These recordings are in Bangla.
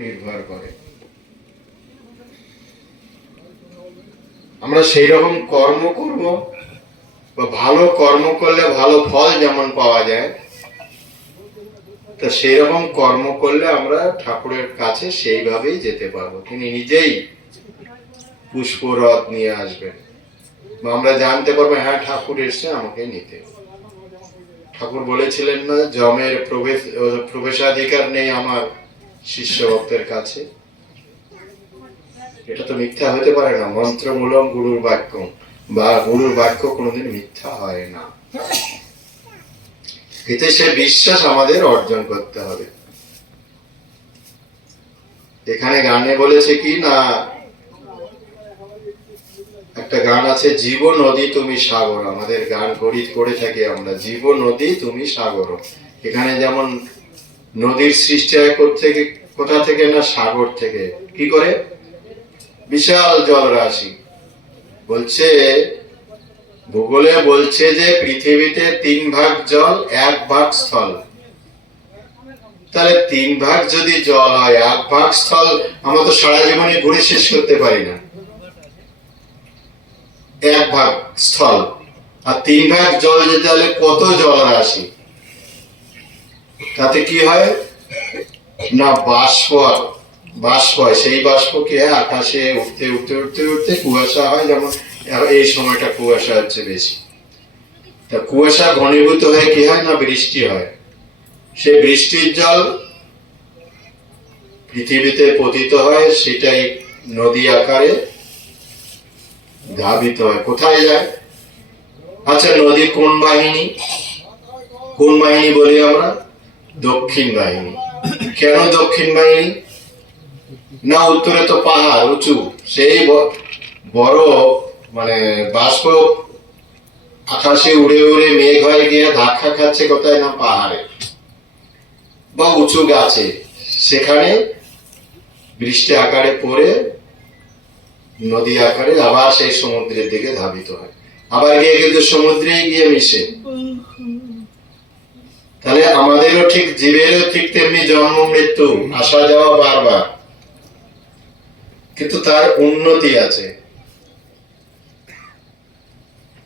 নির্ভর করে। আমরা সেই রকম কর্ম করব, বা ভালো কর্ম করলে ভালো ফল যেমন পাওয়া যায়, তা সেই রকম কর্ম করলে আমরা ঠাকুরের কাছে সেইভাবেই যেতে পারবো। তিনি নিজেই পুষ্পরথ নিয়ে আসবেন, বা আমরা জানতে পারবো হ্যাঁ ঠাকুর এসছে আমাকে নিতে। ঠাকুর বলেছিলেন না, যমের প্রবেশাধিকার নেই আমার শিষ্য ভক্তের কাছে। এটা তো মিথ্যা হতে পারে না। মন্ত্রমূলক গুরুর বাক্য, বা গুরুর বাক্য কোনোদিন মিথ্যা হয় না। এতে সে বিশ্বাস আমাদের অর্জন করতে হবে। এখানে গানে বলেছে কি না, একটা গান আছে, জীব নদী তুমি সাগর। আমাদের গান করে থাকি আমরা, জীব নদী তুমি সাগর। এখানে যেমন নদীর সৃষ্টি হয় কোথা থেকে না, সাগর থেকে। কি করে? বিশাল জলরাশি। বলছে ভূগোলে বলছে যে পৃথিবীতে 3 ভাগ জল, 1 ভাগ স্থল। তাহলে 3 ভাগ যদি জল হয়, 1 ভাগ স্থল, আমরা তো সারা জীবনে ঘুরে শেষ করতে পারি না। 1 ভাগ স্থল আর 3 ভাগ জল যেতে হলে কত জলরাশি। তাতে কি হয় না, বাষ্প হয়। সেই বাষ্প কি হয়, আকাশে উঠতে উঠতে উঠতে উঠতে কুয়াশা হয়। যেমন এই সময়টা কুয়াশা হচ্ছে বেশি, তা কুয়াশা ঘনীভূত হয়ে কি হয় না, বৃষ্টি হয়। সেই বৃষ্টির জল পৃথিবীতে পতিত হয়, সেটাই নদী আকারে ধাবিত হয়। কোথায় যায়? আচ্ছা, নদী কোন বাহিনী বলি আমরা? দক্ষিণ বাহিনী। কেন দক্ষিণ বাহিনী? না, উত্তরে তো পাহাড় উঁচু, সেই বড় মানে বাষ্প আকাশে উড়ে উড়ে মেঘ হয়ে গিয়ে ধাক্কা খাচ্ছে কোথায় না, পাহাড়ে বা উঁচু গাছে। সেখানে বৃষ্টি আকারে পড়ে নদী আকারে আবার সেই সমুদ্রের দিকে ধাবিত হয়, আবার গিয়ে কিন্তু সমুদ্রে গিয়ে মিশে। তাহলে আমাদেরও ঠিক, জীবেরও ঠিক তেমনি জন্ম মৃত্যু, আসা যাওয়া বারবার, কিন্তু তার উন্নতি আছে।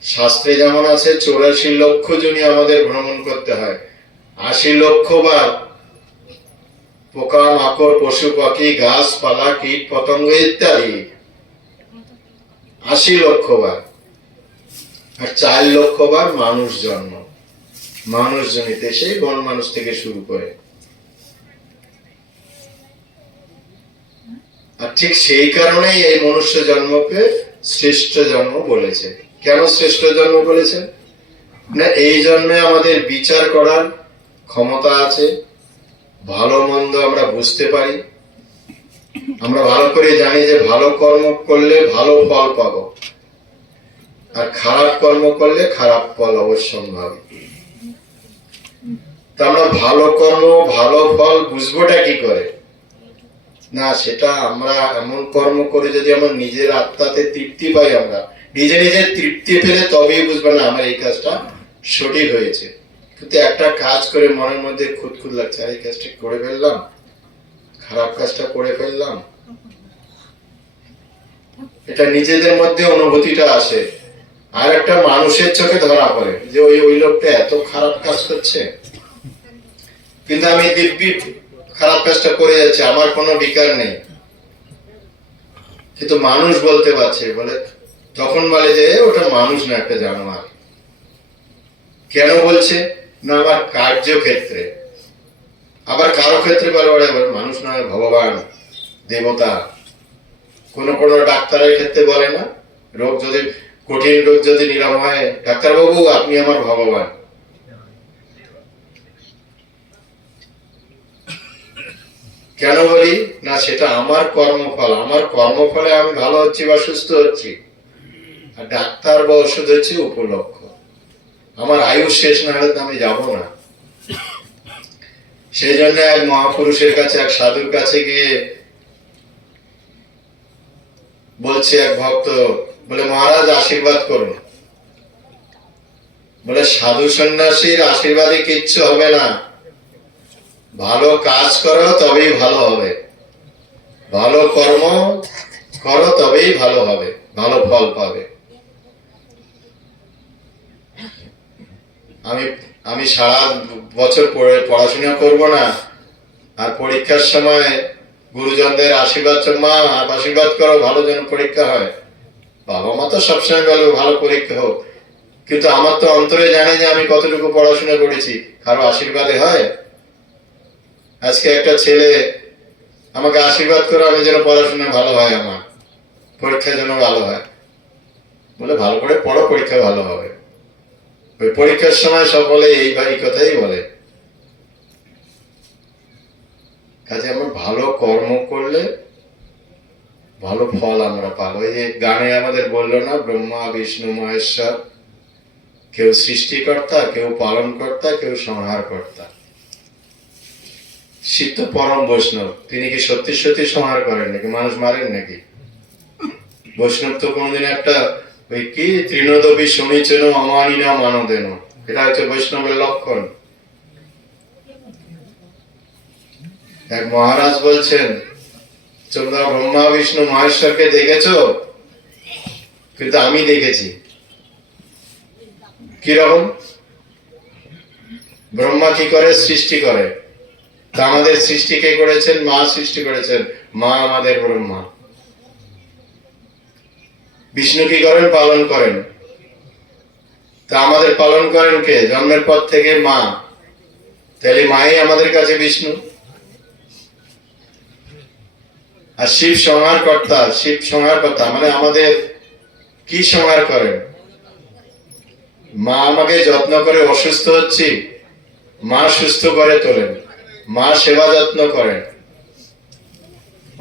শাস্ত্রে যেমন আছে 84 লক্ষ জনই আমাদের ভ্রমণ করতে হয়, 80 লক্ষ বার পোকা মাকড় পশু পাখি গাছপালা কীট পতঙ্গ ইত্যাদি, 80 লক্ষ বার। আর 4 লক্ষ বার মানুষ জন্ম, মানুষ জনিতে, সেই বন মানুষ থেকে শুরু করে। আর ঠিক সেই কারণেই এই মনুষ্য জন্মকে শ্রেষ্ঠ জন্ম বলেছে। কেন শ্রেষ্ঠ জন্ম বলেছে না, এই জন্মে আমাদের বিচার করার ক্ষমতা আছে, ভালো মন্দ আমরা বুঝতে পারি। আমরা ভালো করে জানি যে ভালো কর্ম করলে ভালো ফল পাবো, আর খারাপ কর্ম করলে খারাপ ফল অবশ্যম্ভাবী। তা আমরা ভালো কর্ম ভালো ফল বুঝবোটা কি করে না, সেটা আমরা এমন কর্ম করে যদি আমার নিজের আত্মাতে তৃপ্তি পাই, আমরা নিজে নিজে তৃপ্তি পেলে তবেই বুঝবো না আমার এই কাজটা সঠিক হয়েছে। কিন্তু একটা কাজ করে মনের মধ্যে খুঁতখুত লাগছে, আর এই কাজটা করে ফেললাম, খারাপ কাজটা করে ফেললাম, এটা নিজেদের মধ্যে অনুভূতিটা আসে। আর একটা মানুষের চোখে ধরা পড়ে যে ওই লোকটা এত খারাপ কাজ করছে, কিন্তু আমি দিব্যি খারাপ কাজটা করে যাচ্ছে, আমার কোনো বিকার নেই। কিন্তু মানুষ বলতে পারছে, বলে তখন বলে যে ওটা মানুষ না, একটা জানোয়ার। কেন বলছে না, আমার কার্যক্ষেত্রে। আবার কারো ক্ষেত্রে বলে মানুষ নয়, ভগবান, দেবতা। কোন ডাক্তারের ক্ষেত্রে বলে না, রোগ যদি কঠিন রোগ যদি নিরাময় হয়, ডাক্তারবাবু আপনি আমার ভগবান। কেন বলি না, সেটা আমার কর্মফল, আমার কর্মফলে আমি ভালো হচ্ছি বা সুস্থ হচ্ছি। আর ডাক্তার বা ওষুধ হচ্ছে উপলক্ষ। আমার আয়ু শেষ না হলে আমি যাব না। সেই জন্য এক মহাপুরুষের কাছে, এক সাধুর কাছে গিয়ে বলছে এক ভক্ত, বলে মহারাজ আশীর্বাদ করুন। বলে সাধু সন্ন্যাসীর আশীর্বাদে কিচ্ছু হবে না, ভালো কাজ করো তবেই ভালো হবে। ভালো কর্ম করো, তবেই ভালো হবে, ভালো ফল পাবে। আমি আমি সারা বছর পড়াশোনা করব না, আর পরীক্ষার সময় গুরুজনদের আশীর্বাদ, মা আশীর্বাদ করো ভালো যেন পরীক্ষা হয়। বাবা মা তো সবসময় বলবে ভালো পরীক্ষা হোক, কিন্তু আমার তো অন্তরে জানে যে আমি কতটুকু পড়াশোনা করেছি, কারো আশীর্বাদে হয়? আজকে একটা ছেলে আমাকে আশীর্বাদ করো আমি যেন পড়াশোনা ভালো হয়, আমার পরীক্ষা যেন ভালো হয়। বলে ভালো করে পড়ো, পরীক্ষা ভালো হবে। ওই পরীক্ষার সময় সকলে এই কথাই বলে। কাজে আমরা ভালো কর্ম করলে ভালো ফল আমরা পাবো। এই যে গানে আমাদের বললো না, ব্রহ্মা বিষ্ণু মহেশ্বর, কেউ সৃষ্টিকর্তা, কেউ পালন কর্তা, কেউ সংহার কর্তা। শিব তো পরম বৈষ্ণব, তিনি কি সত্যি সত্যি সংহার করেন নাকি? মানুষ মারেন নাকি? বৈষ্ণব তো কোনদিন একটা ওই কি তৃণদপি শুনিছেন অমানি না মানদেন, এটা হচ্ছে বৈষ্ণবের লক্ষণ। এক মহারাজ বলছেন, তোমরা ব্রহ্মা বিষ্ণু মহেশ্বরকে দেখেছো, কিন্তু আমি দেখেছি। কিরকম? ব্রহ্মা কি করে? সৃষ্টি করে। তা আমাদের সৃষ্টি কে করেছেন? মা সৃষ্টি করেছেন, মা আমাদের ব্রহ্মা। বিষ্ণু কি করেন? পালন করেন। তা আমাদের পালন করেন কে? জন্মের পর থেকে মা। তাহলে মাই আমাদের কাছে বিষ্ণু। আর শিব সংহার কর্তা, শিব সংহার কর্তা মানে আমাদের কি সংহার করেন? মা আমাকে যত্ন করে, অসুস্থ হচ্ছি, মা সুস্থ করে তোলেন, মা সেবা যত্ন করেন।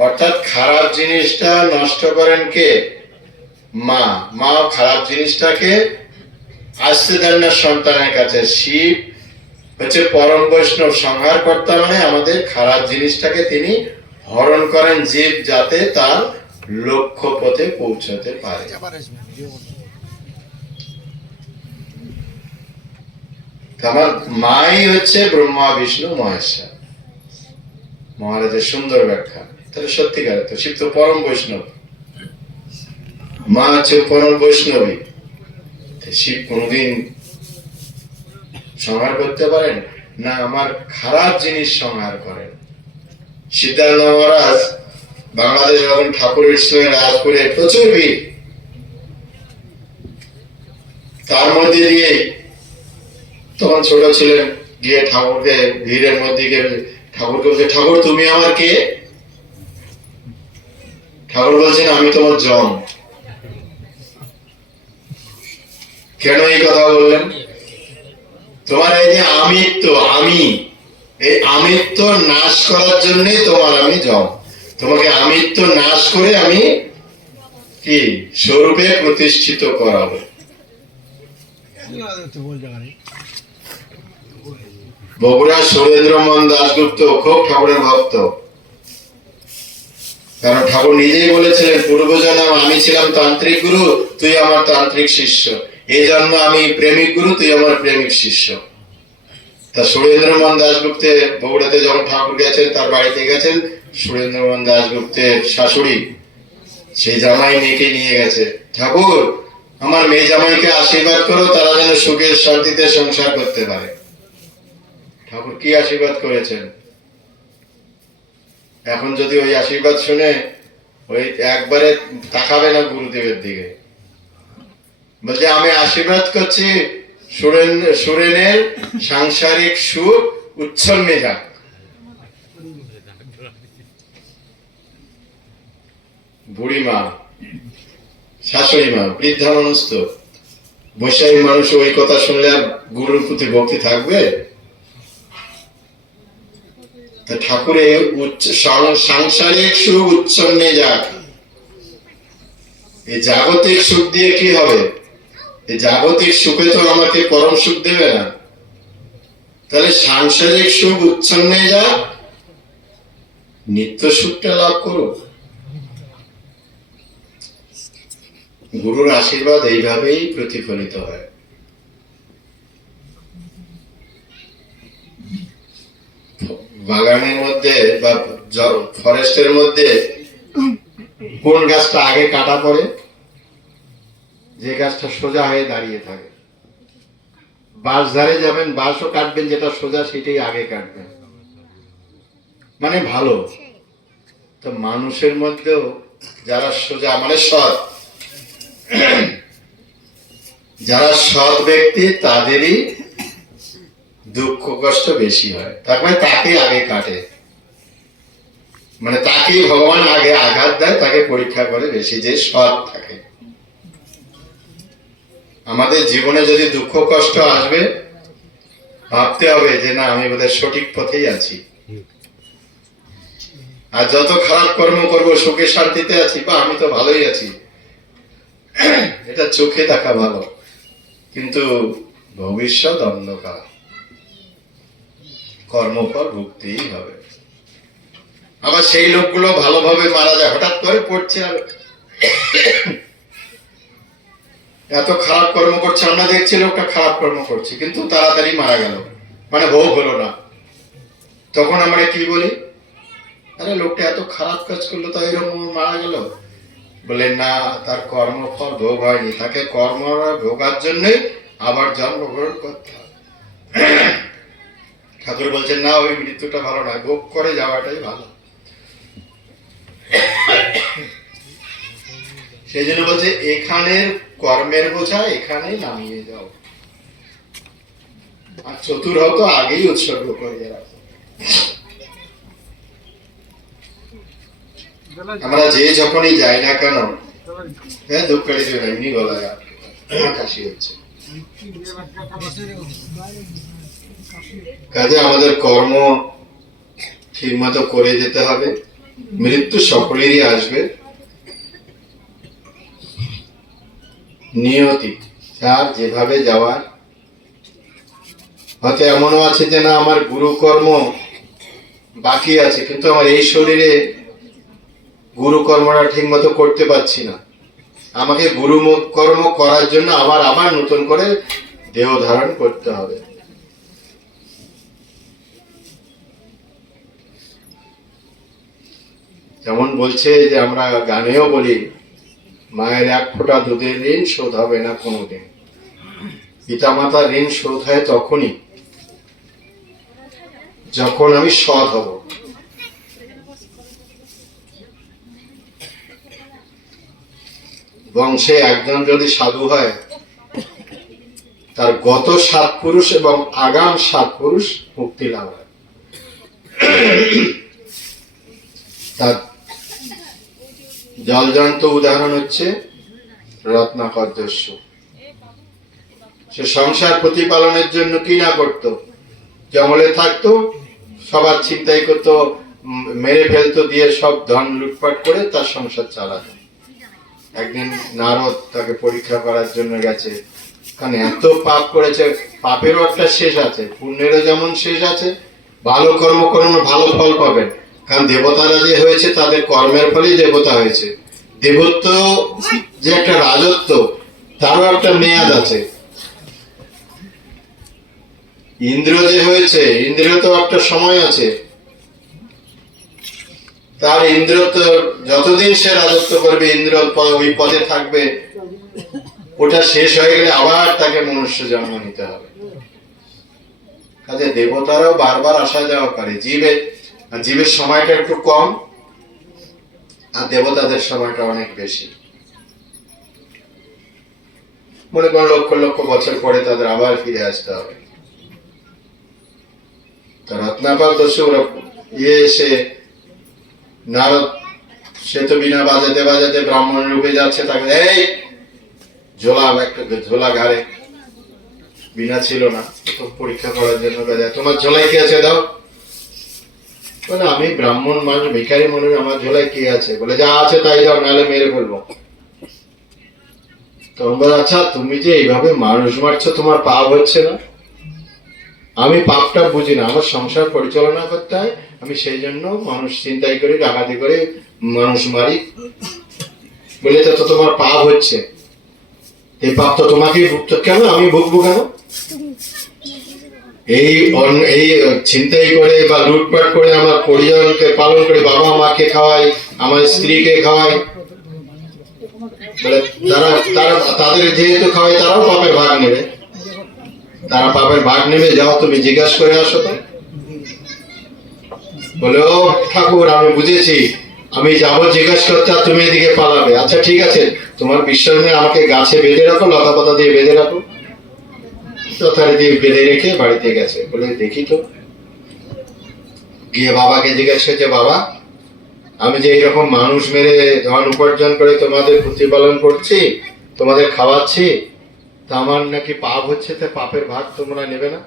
অর্থাৎ খারাপ জিনিসটা নষ্ট করেন কে? মা। মা খারাপ জিনিসটাকে আসতে দেন না সন্তানের কাছে। শিব হচ্ছে পরম বৈষ্ণব, সংহার কর্তা মানে আমাদের খারাপ জিনিসটাকে তিনি হরণ করেন, জীব যাতে তার লক্ষ্য পথে পৌঁছাতে পারে। আমার মাই হচ্ছে ব্রহ্মা বিষ্ণু মহেশ্বর। মহারাজের সুন্দর ব্যাখ্যা। তাহলে সত্যিকার তো শিব তো পরম বৈষ্ণব, মা হচ্ছে পরম বৈষ্ণবী। শিব কোনদিন সংহার করতে পারেন না? আমার খারাপ জিনিস সংহার করেন। সিদ্ধার্থ মহারাজ বাংলাদেশ যখন ঠাকুরের সঙ্গে রাজপুরে প্রচুর ভিড়, তার মধ্যে দিয়ে তখন ছোট ছিলেন, গিয়ে ঠাকুরকে ভিড়ের মধ্যে গিয়ে ঠাকুরকে বলছে, ঠাকুর তুমি আমার কে? ঠাকুর বলছেন, আমি তোমার জম। কেন এই কথা বললেন? তোমার এই যে আমিত্ব, আমি, এই আমিত্ব নাশ করার জন্য তোমার আমি জম। তোমাকে আমিত্ব নাশ করে আমি কি স্বরূপে প্রতিষ্ঠিত করাবো। বগুড়া সুরেন্দ্র মোহন দাশগুপ্ত খুব ঠাকুরের ভক্ত। কারণ ঠাকুর নিজেই বলেছিলেন, পূর্বজন্ম আমি ছিলাম তান্ত্রিক গুরু, তুই আমার তান্ত্রিক শিষ্য। এই জন্ম আমি প্রেমিক গুরু, তুই আমার প্রেমিক শিষ্য। তা সুরেন্দ্র মোহন দাশগুপ্তে বগুড়াতে যখন ঠাকুর গেছেন, তার বাড়িতে গেছেন, সুরেন্দ্র মোহন দাশগুপ্তের শাশুড়ি সেই জামাই মেয়েকে নিয়ে গেছে, ঠাকুর আমার মেয়ে জামাইকে আশীর্বাদ করো, তারা যেন সুখের শান্তিতে সংসার করতে পারে। ঠাকুর কি আশীর্বাদ করেছেন? এখন যদি ওই আশীর্বাদ শুনে ওই একবারে তাকাবে না গুরুদেবের দিকে, বলছে আমি আশীর্বাদ করছি সুরেনের সাংসারিক সুখ উচ্ছন্নে যাক। বুড়িমা, শাশুড়ি মা, বৃদ্ধা মানুষ তো, বৈশাখী মানুষ ওই কথা শুনলে আর গুরুর প্রতি ভক্তি থাকবে? ঠাকুরের সাংসারিক সুখ উচ্ছন্নে যাক। এই জাগতিক সুখ দিয়ে কি হবে? এই জাগতিক সুখে তো আমাকে পরম সুখ দেবে না। তাহলে সাংসারিক সুখ উচ্ছন্নে যাক, নিত্য সুখটা লাভ করুক। গুরুর আশীর্বাদ এইভাবেই প্রতিফলিত হয়। বাগানের মধ্যে বা ফরেস্টের মধ্যে কোন গাছটা আগে কাটা পড়ে? যে গাছটা সোজা হয়ে দাঁড়িয়ে থাকে। বাঁশ ধারে যাবেন, বাঁশও কাটবেন, যেটা সোজা সেটাই আগে কাটবেন, মানে ভালো। তো মানুষের মধ্যেও যারা সোজা মানে সৎ, যারা সৎ ব্যক্তি তাদেরই দুঃখ কষ্ট বেশি হয়। তার মানে তাকে আগে কাটে, মানে তাকেই ভগবান আগে আঘাত দেয়, তাকে পরীক্ষা করে বেশি, যে সৎ থাকে। আমাদের জীবনে যদি দুঃখ কষ্ট আসবে, ভাবতে হবে যে না, আমি বোধহয় সঠিক পথেই আছি। আর যত খারাপ কর্ম করব, সুখে শান্তিতে আছি, বা আমি তো ভালোই আছি, এটা চোখে দেখা ভালো, কিন্তু ভবিষ্যৎ অন্ধকার, কর্মফল ভুগতেই হবে। আবার সেই লোকগুলো ভালোভাবে মারা যায়, হঠাৎ করে পড়ছে আর এত খারাপ কর্ম করছে, আমরা দেখছি লোকটা খারাপ কর্ম করছে, কিন্তু তাড়াতাড়ি মারা গেল, মানে ভোগ হলো না। তখন আমরা কি বলি? আরে লোকটা এত খারাপ কাজ করলো, তাই এরকম মারা গেল। বলে না, তার কর্মফল ভোগ হয়নি, তাকে কর্ম ভোগার জন্য আবার জন্মগ্রহণ করতে হবে। ঠাকুর বলছেন না, ওই মৃত্যুটা ভালো নয়, ভোগ করে যাওয়াটাই ভালো। সেই জন্য বলছে এখানের কর্মের বোঝা এখানে নামিয়ে যাও, আর চতুর হও তো আগেই উৎসর্গ করিয়ে রাখো। আমরা যে যখনই যাই না কেন, হ্যাঁ দুঃখ কেটে দেবে, এমনি গলায় কাশি হচ্ছে, কাজে আমাদের কর্ম ঠিক মতো করে যেতে হবে। মৃত্যু সকলেরই আসবে, নিয়তি যার যেভাবে যাওয়ার। হয়তো এমনও আছে যে না, আমার গুরু কর্ম বাকি আছে, কিন্তু আমার এই শরীরে গুরু কর্মটা ঠিক মতো করতে পারছি না, আমাকে গুরু কর্ম করার জন্য আবার নতুন করে দেহ ধারণ করতে হবে। যেমন বলছে যে আমরা গানেও বলি, মায়ের এক ফোঁটা দুধের ঋণ শোধ হবে না কোনোদিন। পিতা মাতার ঋণ শোধ হয় তখনই যখন আমি সৎ হব। বংশে একজন যদি সাধু হয়, তার গত 7 পুরুষ এবং আগাম 7 পুরুষ মুক্তি লাভ হয়। তার জলজন্ত উদাহরণ হচ্ছে রত্নাকর দস্যু। সে সংসার প্রতিপালনের জন্য কি না করত, জঙ্গলে থাকতো, সবার ছিনতাই করতো, মেরে ফেলতো, দিয়ে সব ধন লুটপাট করে তার সংসার চালাতো। একদিন নারদ তাকে পরীক্ষা করার জন্য গেছে, কারণ এত পাপ করেছে। পাপেরও একটা শেষ আছে, পুণ্যেরও যেমন শেষ আছে। ভালো কর্ম করুন, ভালো ফল পাবেন, কারণ দেবতারা যে হয়েছে তাদের কর্মের ফলেই দেবতা হয়েছে। দেবত্ব যে একটা রাজত্ব, তারও একটা মেয়াদ আছে। ইন্দ্র যে হয়েছে, ইন্দ্র তো একটা সময় আছে, তার ইন্দ্র তো যতদিন সে রাজত্ব করবে, ইন্দ্র ওই পদে থাকবে, ওটা শেষ হয়ে গেলে আবার তাকে মনুষ্য জন্ম নিতে হবে। কাজে দেবতারাও বারবার আসা যাওয়া করে, জীবের সময়টা একটু কম, আর দেবতাদের সময়টা অনেক বেশি। মনে করেন লক্ষ লক্ষ বছর পরে তাদের আবার ফিরে আসতে হবে। রত্নাকর দস্যু এসে নারদ, সে তো বিনা বাজাতে বাজাতে ব্রাহ্মণ রূপে যাচ্ছে, তাকে এই ঝোলা, একটা ঝোলা ঘাড়ে, বিনা ছিল না, তো পরীক্ষা করার জন্য বাজায়, তোমার ঝোলায় কি আছে দাও। বলে আমি ব্রাহ্মণ মানুষ, ভিখারি মানুষ, আমার ঝোলায় কি আছে? বলে যা আছে তাই দাও, নাহলে মেরে ফেলবো। তখন বলে আচ্ছা, তুমি যে এইভাবে মানুষ মারছো, তোমার পাপ হচ্ছে না? আমি পাপটা বুঝি না, আমার সংসার পরিচালনা করতে হয়, আমি সেই জন্য মানুষ চিন্তাই করি, ডাকাতি করে মানুষ মারি। বলে তো তোমার পাপ হচ্ছে, এই পাপ তো তোমাকেই ভুগতে, কেন আমি ভুগবো কেন? এই ছিনতাই করে বা লুটপাট করে আমার পরিজনকে পালন করে, বাবা মাকে খাওয়াই, আমার স্ত্রীকে খাওয়াই, বলে তারা তারা তাদের যেহেতু খাওয়াই তারাও পাপের ভাগ নেবে, তারা পাপের ভাগ নেবে। যাও তুমি জিজ্ঞাসা করে আসো তো। বলে ও ঠাকুর আমি বুঝেছি, আমি যাবো জিজ্ঞাসা করতে আর তুমি এদিকে পালাবে। আচ্ছা ঠিক আছে, তোমার বিশ্বাস নেই, আমাকে গাছে বেঁধে রাখো, লতা পাতা দিয়ে বেঁধে রাখো। যথারীতি বেঁধে রেখে বাড়িতে গেছে। বলে দেখি তো, গিয়ে বাবাকে জিজ্ঞাসা করছে, বাবা আমি যে এইরকম মানুষ মেরে ধন উপার্জন করে তোমাদের প্রতিপালন করছি, তোমাদের খাওয়াচ্ছি, তা আমার নাকি পাপ হচ্ছে, তা পাপের ভাগ তোমরা নেবে না,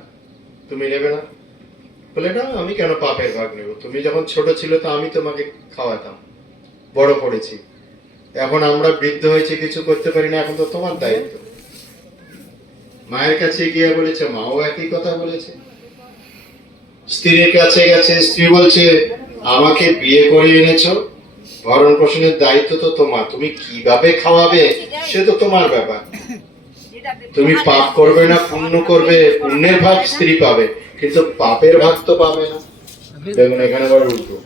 তুমি নেবে না? বলে না, আমি কেন পাপের ভাগ নেব? তুমি যখন ছোট ছিল তো আমি তোমাকে খাওয়াতাম, বড় করেছি। এখন আমরা বৃদ্ধ হয়েছে, কিছু করতে পারি না, এখন তো তোমার দায়িত্ব। মায়ের কাছে গিয়ে বলেছে, মাও একই কথা বলেছে। স্ত্রীর কাছে গেছে, স্ত্রী বলছে আমাকে বিয়ে করে এনেছো, ভরণ পোষণের দায়িত্ব তো তোমার, তুমি কিভাবে খাওয়াবে সে তো তোমার ব্যাপার। তুমি পাপ করবে না পুণ্য করবে, পুণ্যের ভাগ স্ত্রী পাবে, কিন্তু পাপের ভাগ তো পাবে না। দেখুন এখানে বড় উল্টো।